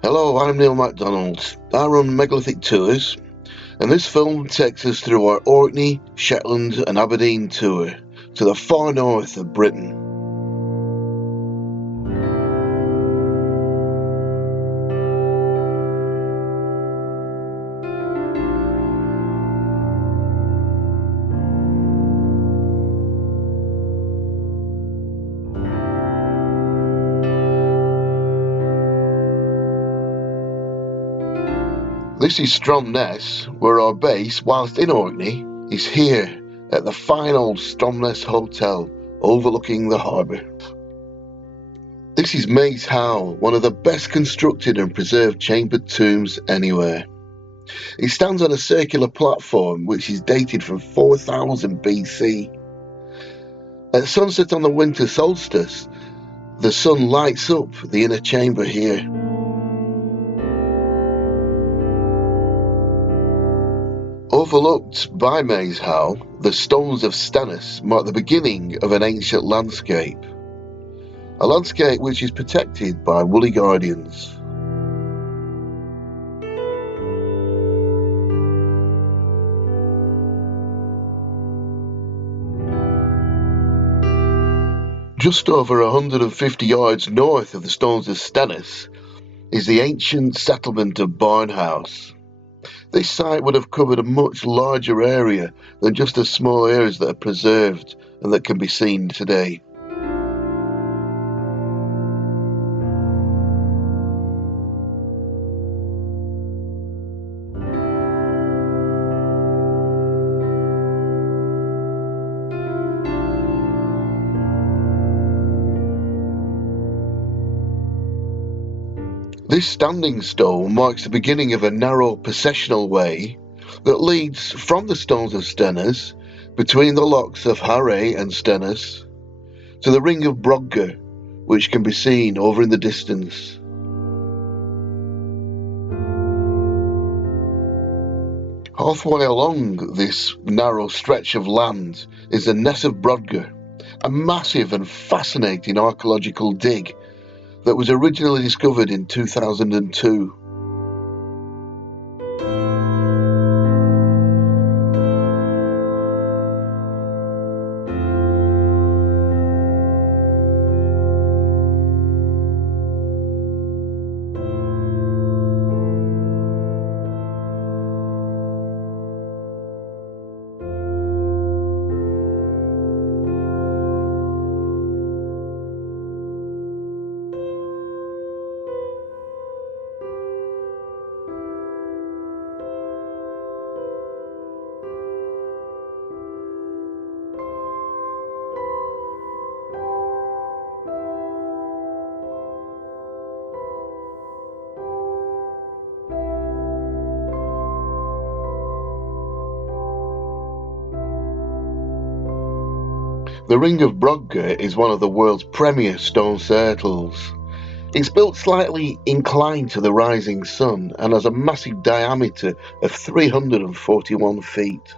Hello, I'm Neil MacDonald. I run Megalithic tours, and this film takes us through our Orkney, Shetland and Aberdeen tour to the far north of Britain. This is Stennes, where our base, whilst in Orkney, is here at the fine old Stennes Hotel overlooking the harbour. This is Maes Howe, one of the best constructed and preserved chambered tombs anywhere. It stands on a circular platform which is dated from 4000 BC. At sunset on the winter solstice, the sun lights up the inner chamber here. Overlooked by Maes Howe, the stones of Stennes mark the beginning of an ancient landscape. A landscape which is protected by woolly guardians. Just over 150 yards north of the stones of Stennes is the ancient settlement of Barnhouse. This site would have covered a much larger area than just the small areas that are preserved and that can be seen today. This standing stone marks the beginning of a narrow processional way that leads from the stones of Stennes, between the locks of Harre and Stennes, to the ring of Brodgar, which can be seen over in the distance. Halfway along this narrow stretch of land is the Ness of Brodgar, a massive and fascinating archaeological dig that was originally discovered in 2002. The ring of Brodgar is one of the world's premier stone circles. It's built slightly inclined to the rising sun and has a massive diameter of 341 feet.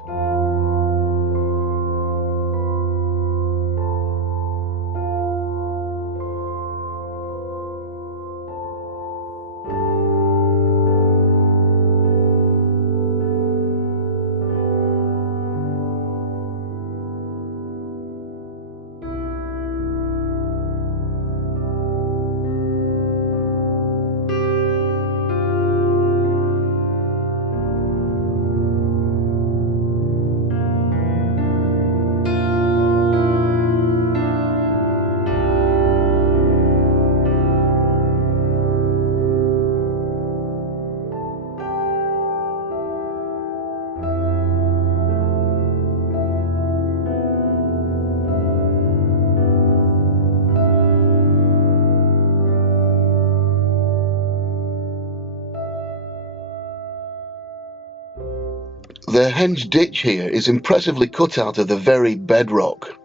The Henges ditch here is impressively cut out of the very bedrock.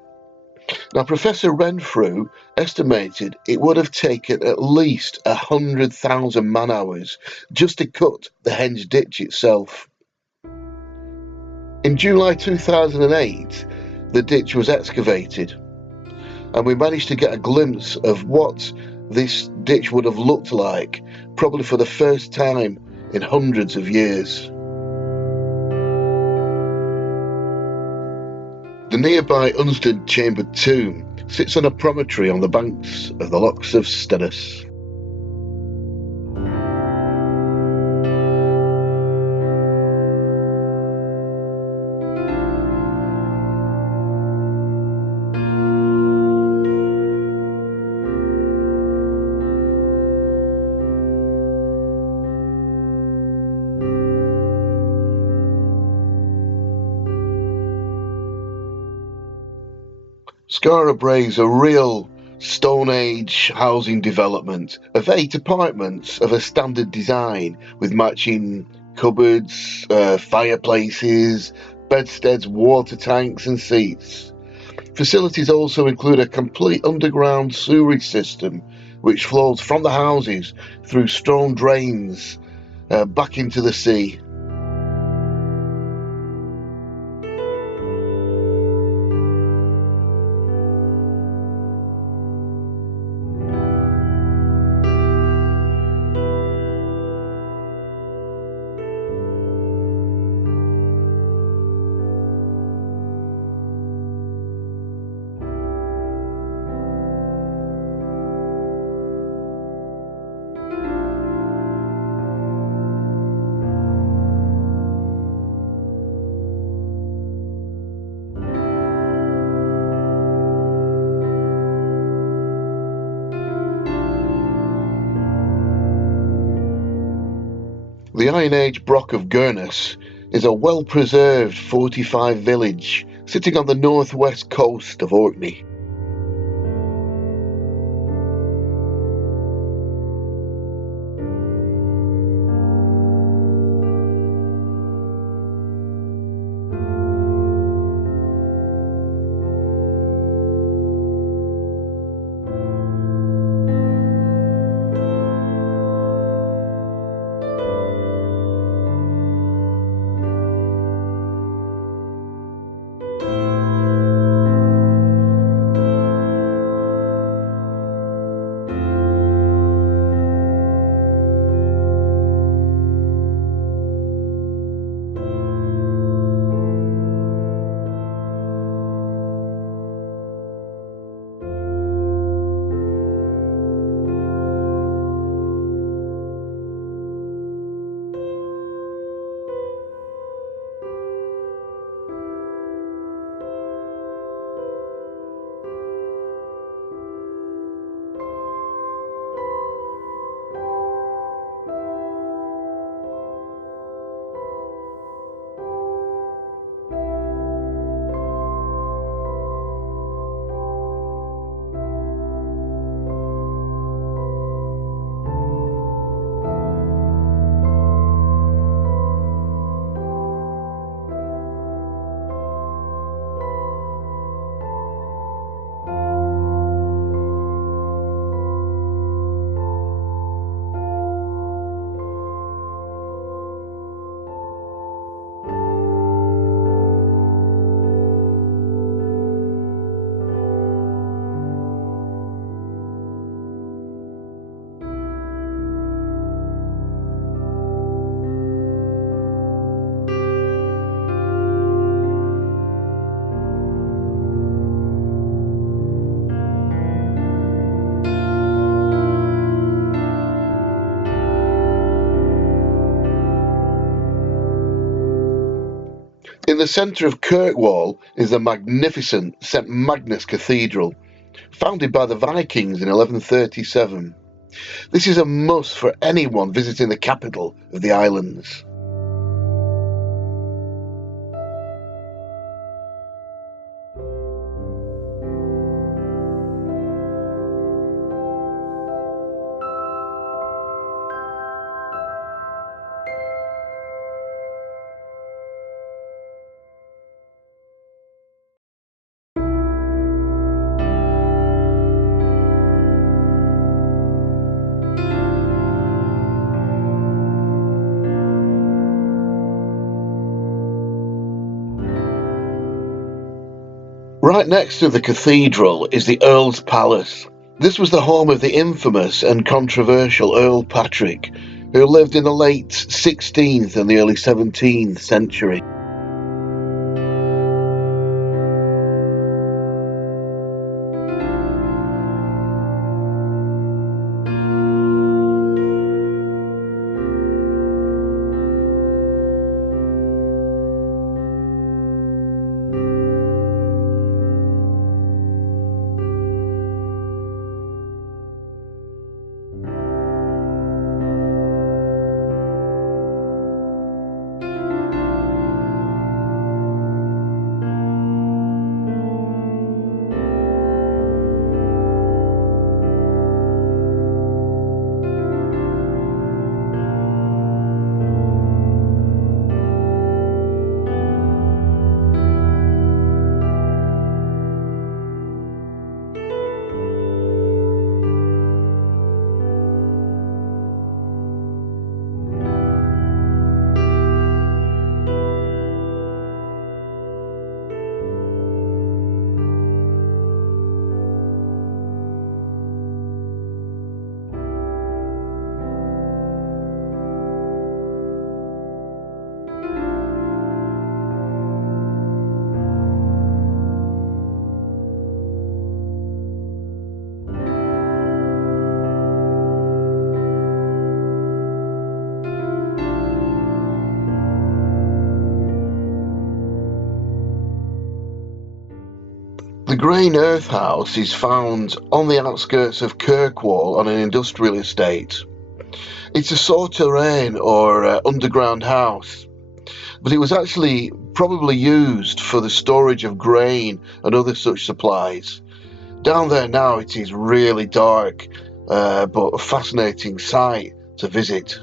Now, Professor Renfrew estimated it would have taken at least 100,000 man-hours just to cut the Henges ditch itself. In July 2008, the ditch was excavated, and we managed to get a glimpse of what this ditch would have looked like, probably for the first time in hundreds of years. The nearby Unstan chambered tomb sits on a promontory on the banks of the Lochs of Stennes. Skara Brae is a real Stone Age housing development of 8 apartments of a standard design with matching cupboards, fireplaces, bedsteads, water tanks and seats. Facilities also include a complete underground sewerage system which flows from the houses through stone drains back into the sea. The Iron Age Broch of Gurness is a well-preserved fortified village sitting on the northwest coast of Orkney. In the centre of Kirkwall is the magnificent St Magnus Cathedral, founded by the Vikings in 1137. This is a must for anyone visiting the capital of the islands. Right next to the cathedral is the Earl's Palace, This was the home of the infamous and controversial Earl Patrick, who lived in the late 16th and the early 17th century. The Grain Earth House is found on the outskirts of Kirkwall on an industrial estate. It's a souterrain or underground house, but it was actually probably used for the storage of grain and other such supplies. Down there now it is really dark, but a fascinating sight to visit.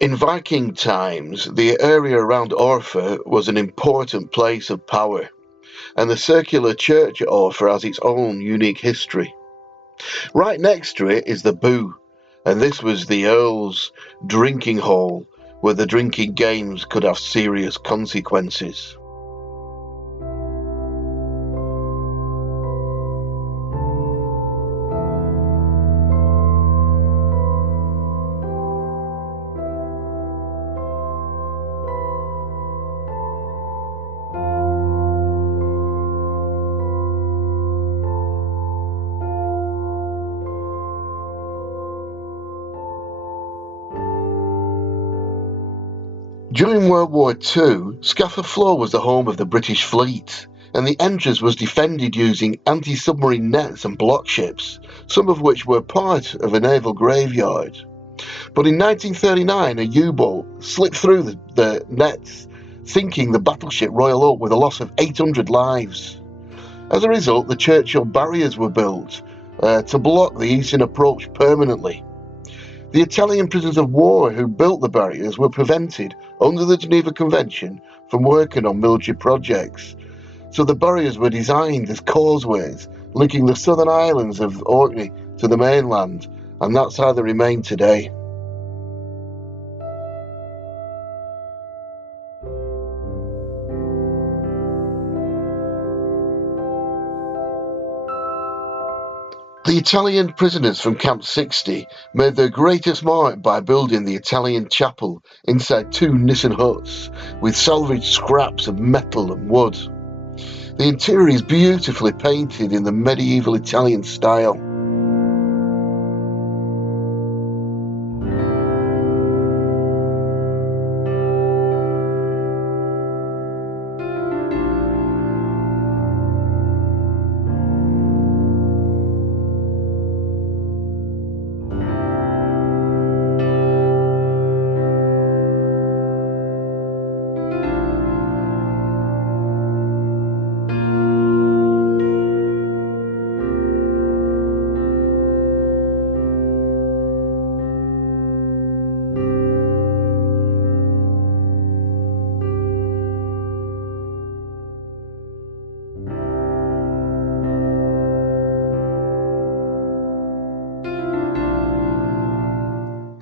In Viking times, the area around Orphir was an important place of power, and the circular church at Orphir has its own unique history. Right next to it is the Bu, and this was the Earl's drinking hole, where the drinking games could have serious consequences. During World War II, Scafell Floor was the home of the British fleet, and the entrance was defended using anti-submarine nets and block ships, some of which were part of a naval graveyard. But in 1939, a U-boat slipped through the nets, sinking the battleship Royal Oak with a loss of 800 lives. As a result, the Churchill barriers were built to block the eastern approach permanently. The Italian prisoners of war who built the barriers were prevented, under the Geneva Convention, from working on military projects. So the barriers were designed as causeways, linking the southern islands of Orkney to the mainland, and that's how they remain today. The Italian prisoners from Camp 60 made their greatest mark by building the Italian chapel inside two Nissen huts with salvaged scraps of metal and wood. The interior is beautifully painted in the medieval Italian style.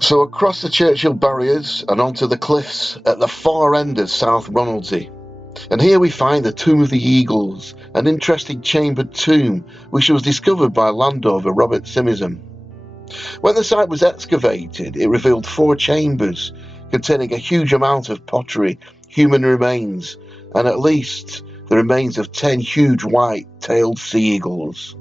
So across the Churchill barriers and onto the cliffs at the far end of South Ronaldsay. And here we find the Tomb of the Eagles, an interesting chambered tomb which was discovered by landowner Robert Simison. When the site was excavated, it revealed 4 chambers containing a huge amount of pottery, human remains, and at least the remains of 10 huge white-tailed sea eagles.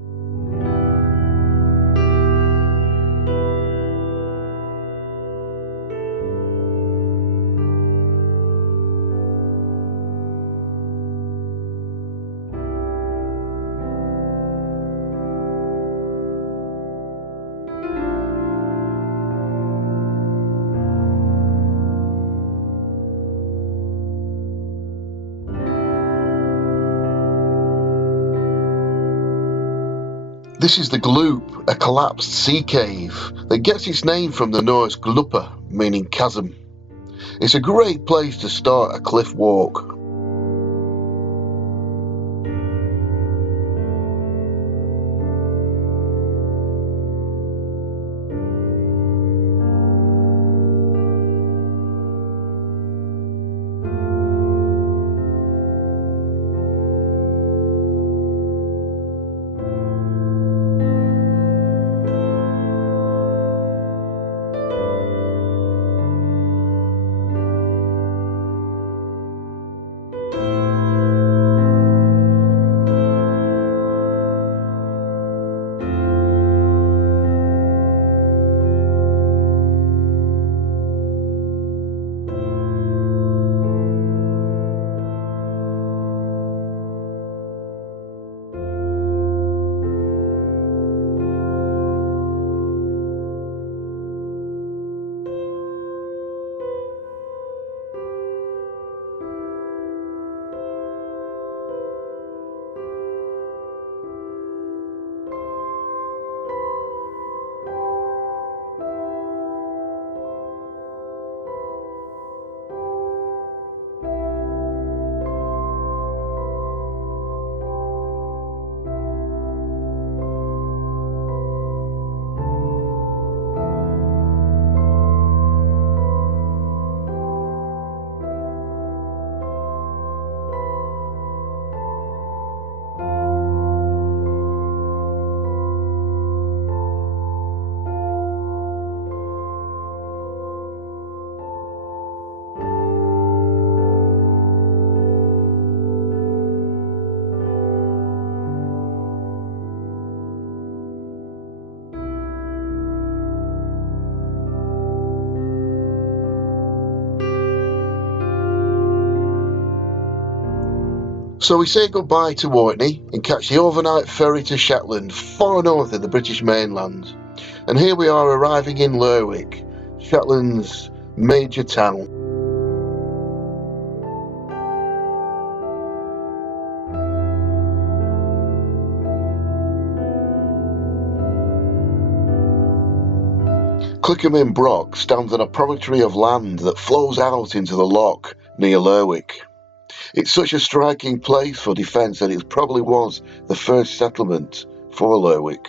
This is the Gloop, a collapsed sea cave that gets its name from the Norse gluppa, meaning chasm. It's a great place to start a cliff walk. So we say goodbye to Orkney and catch the overnight ferry to Shetland, far north of the British mainland. And here we are arriving in Lerwick, Shetland's major town. Clickerman Broch stands on a promontory of land that flows out into the loch near Lerwick. It's such a striking place for defence that it probably was the first settlement for Lerwick.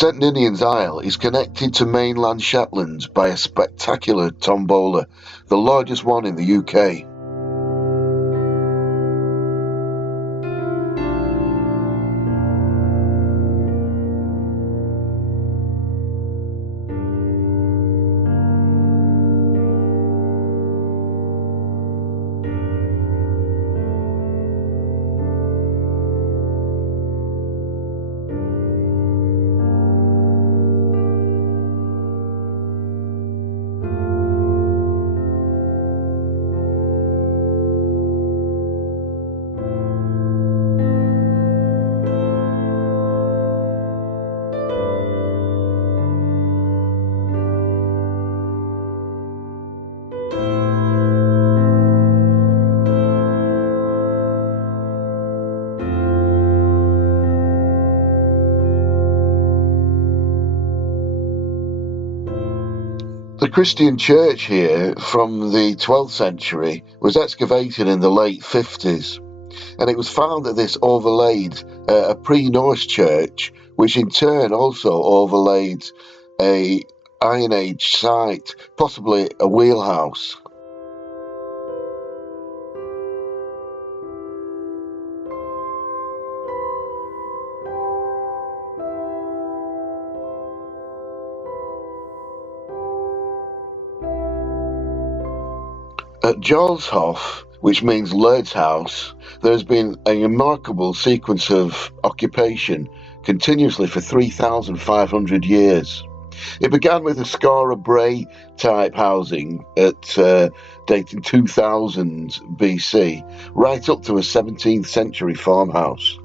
St Ninian's Isle is connected to mainland Shetland by a spectacular tombola, the largest one in the UK. The Christian church here from the 12th century was excavated in the late 50s, and it was found that this overlaid a pre-Norse church, which in turn also overlaid a Iron Age site, possibly a wheelhouse. At Jarlshof, which means Laird's house, there has been a remarkable sequence of occupation continuously for 3,500 years. It began with a Skara Brae type housing at dating 2000 BC, right up to a 17th century farmhouse.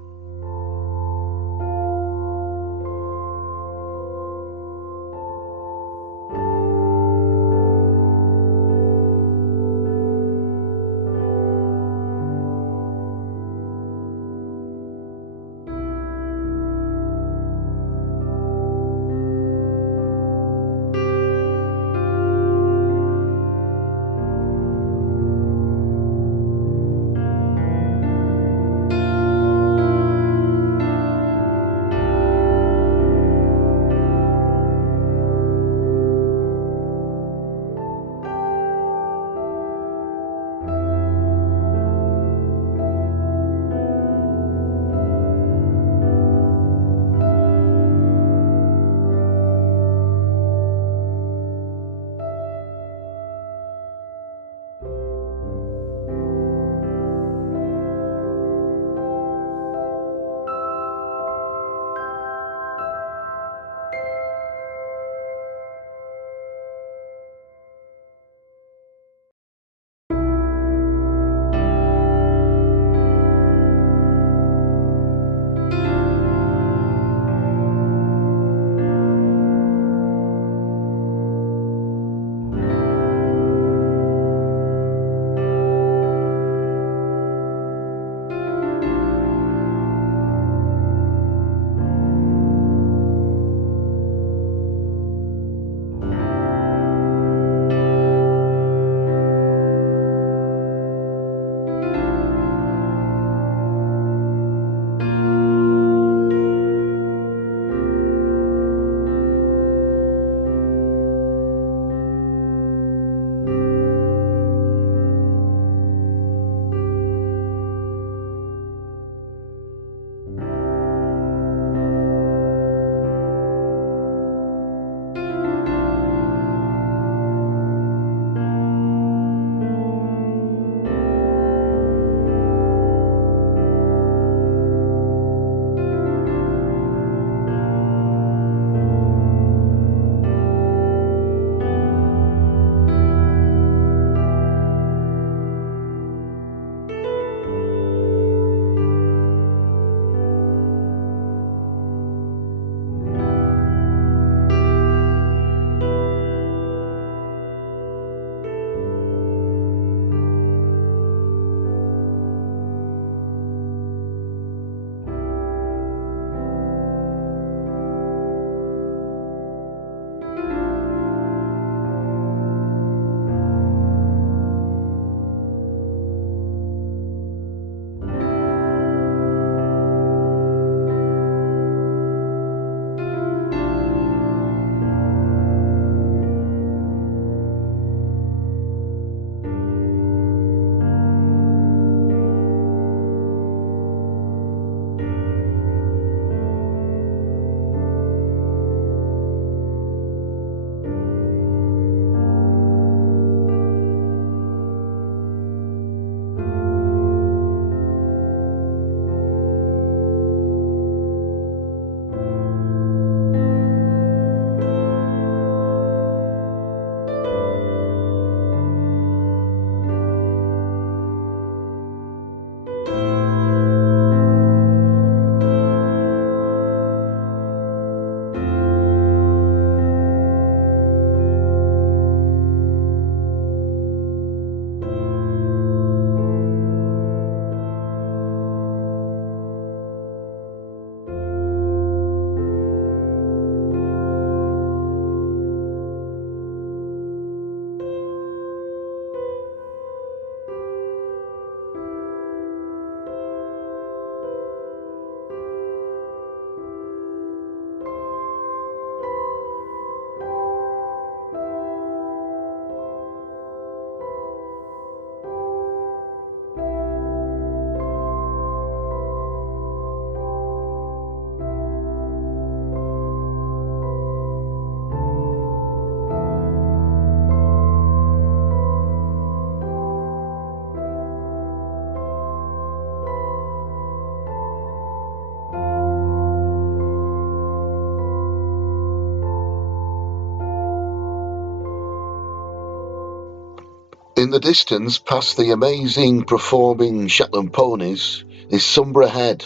In the distance, past the amazing performing Shetland ponies, is Sunborough Head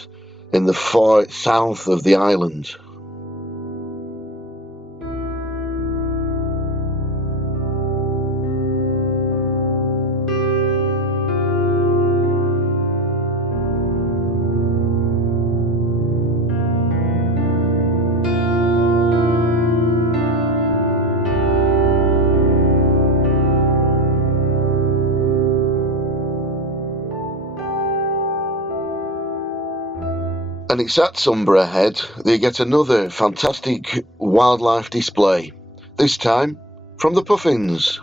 in the far south of the island. And it's at Sunborough Head that you get another fantastic wildlife display, this time from the puffins.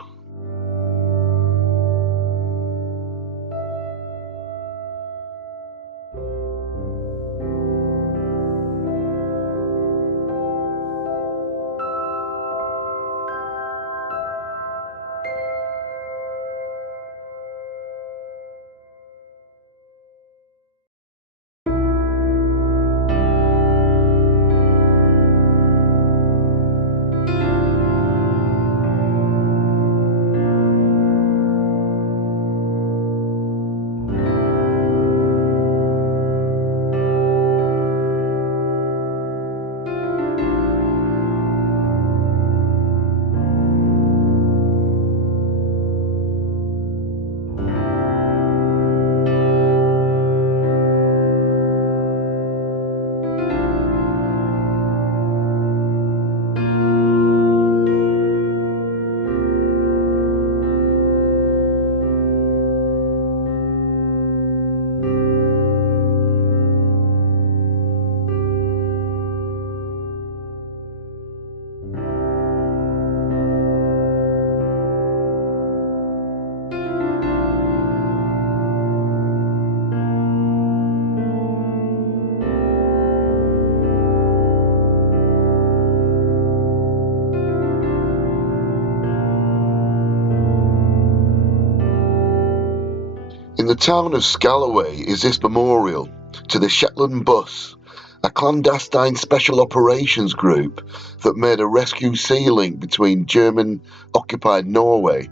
In the town of Scalloway is this memorial to the Shetland Bus, a clandestine special operations group that made a rescue sea link between German-occupied Norway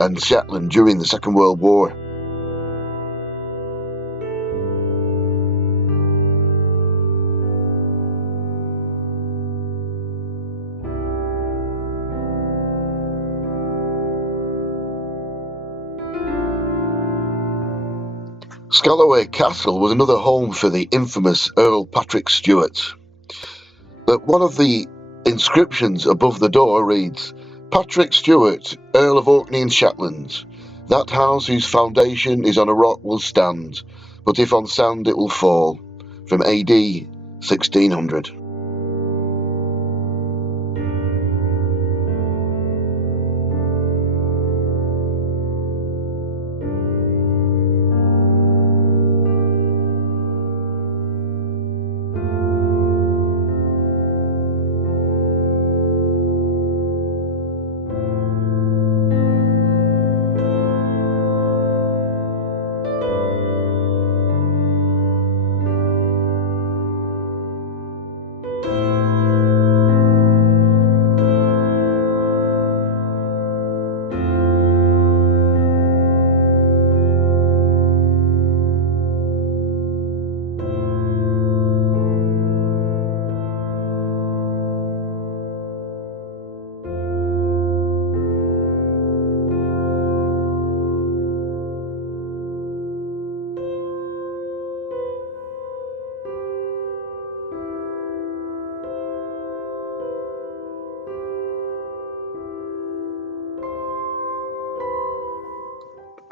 and Shetland during the Second World War. Scalloway Castle was another home for the infamous Earl Patrick Stewart. But one of the inscriptions above the door reads, "Patrick Stewart, Earl of Orkney and Shetland. That house whose foundation is on a rock will stand, but if on sand it will fall." From AD 1600.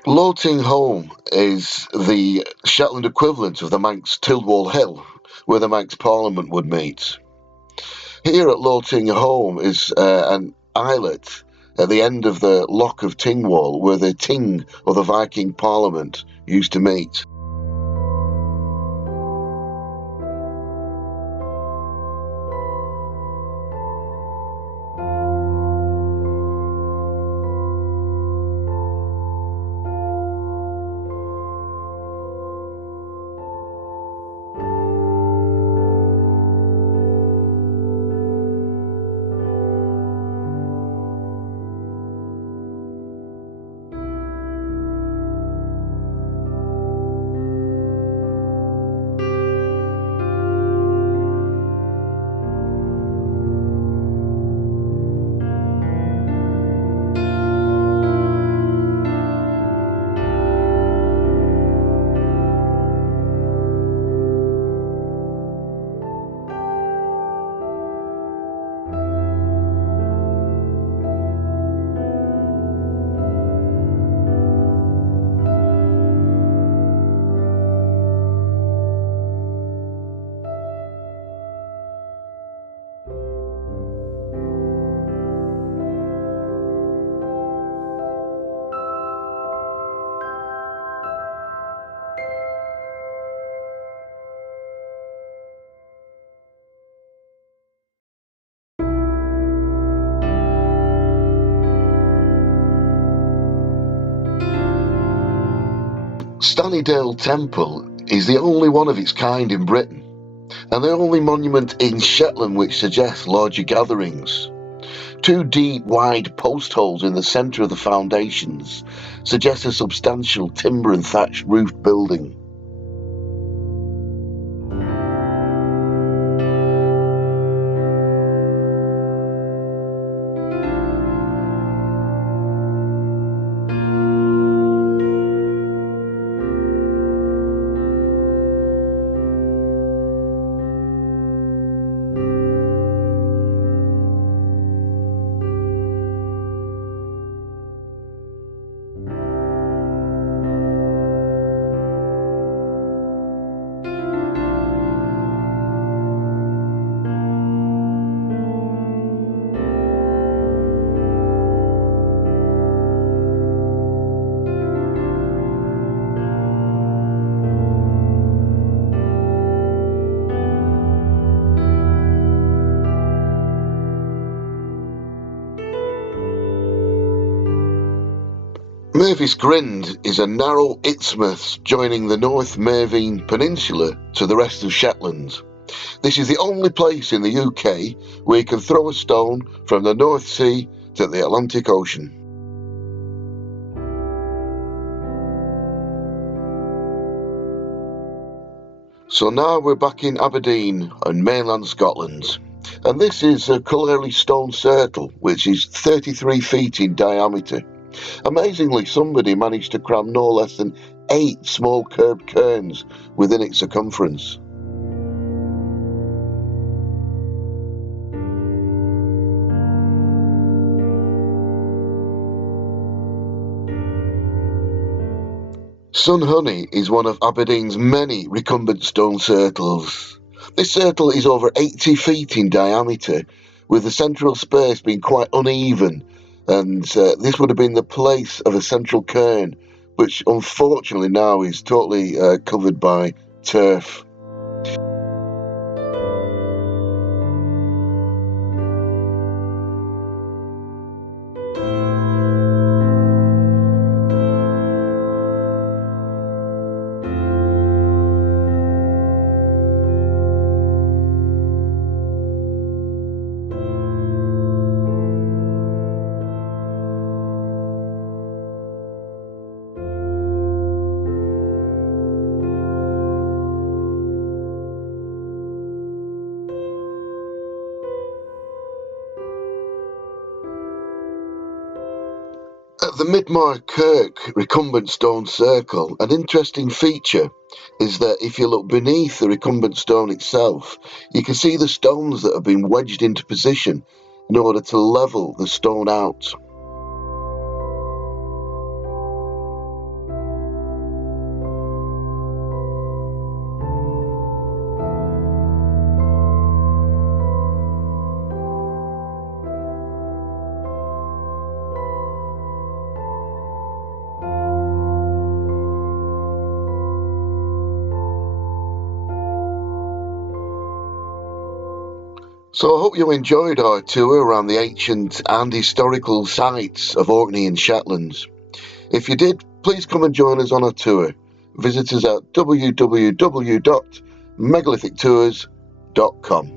Loting Home is the Shetland equivalent of the Manx Tildwall Hill, where the Manx Parliament would meet. Here at Loting Home is an islet at the end of the Loch of Tingwall, where the Ting, or the Viking Parliament, used to meet. Stanydale Temple is the only one of its kind in Britain, and the only monument in Shetland which suggests larger gatherings. Two deep, wide post holes in the centre of the foundations suggest a substantial timber and thatched roofed building. Murphy's Grind is a narrow isthmus joining the North Mervyn Peninsula to the rest of Shetland. This is the only place in the UK where you can throw a stone from the North Sea to the Atlantic Ocean. So now we're back in Aberdeen on mainland Scotland, and this is a Caerley stone circle which is 33 feet in diameter. Amazingly, somebody managed to cram no less than 8 small curved cairns within its circumference. Sun Honey is one of Aberdeen's many recumbent stone circles. This circle is over 80 feet in diameter, with the central space being quite uneven, and this would have been the place of a central cairn, which unfortunately now is totally covered by turf. At the Midmar Kirk recumbent stone circle, an interesting feature is that if you look beneath the recumbent stone itself, you can see the stones that have been wedged into position in order to level the stone out. So I hope you enjoyed our tour around the ancient and historical sites of Orkney and Shetland. If you did, please come and join us on our tour. Visit us at www.megalithictours.com.